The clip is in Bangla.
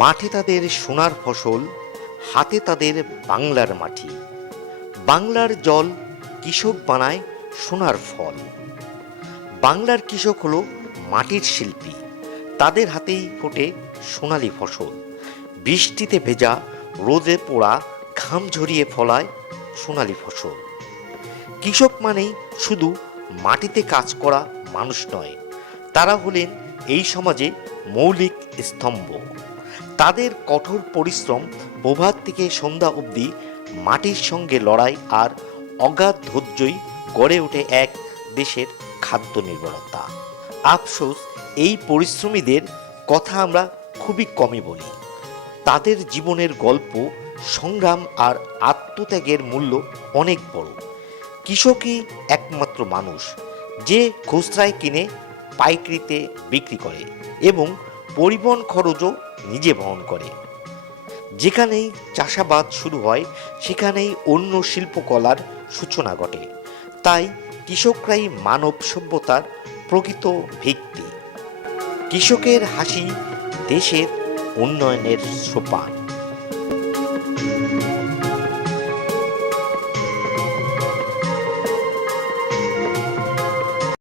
মাঠে তাদের সোনার ফসল, হাতে তাদের বাংলার মাটি। বাংলার জল কৃষক বানায় সোনার ফল। বাংলার কৃষক হলো মাটির শিল্পী। তাদের হাতেই ফোটে সোনালি ফসল। বৃষ্টিতে ভেজা রোদে পোড়া ঘাম ঝরিয়ে ফলায় সোনালি ফসল। কৃষক মানেই শুধু মাটিতে কাজ করা মানুষ নয়, তারা হলেন এই সমাজে মৌলিক স্তম্ভ। তাদের কঠোর পরিশ্রম প্রভাত থেকে সন্ধ্যা অবধি মাটির সঙ্গে লড়াই আর অগাধ ধৈর্যই গড়ে ওঠে এক দেশের খাদ্য নির্ভরতা। আফসোস, এই পরিশ্রমীদের কথা আমরা খুবই কমই বলি। তাদের জীবনের গল্প, সংগ্রাম আর আত্মত্যাগের মূল্য অনেক বড়। কৃষকই একমাত্র মানুষ, যে খুচরায় কিনে পাইকারিতে বিক্রি করে এবং পরিবহন খরচও নিজে বহন করে। যেখানেই চাষাবাদ শুরু হয়, সেখানেই অন্য শিল্পকলার সূচনা ঘটে। তাই কৃষকরাই মানব সভ্যতার প্রকৃত ভিত্তি। কৃষকের হাসি দেশের উন্নয়নের সোপান।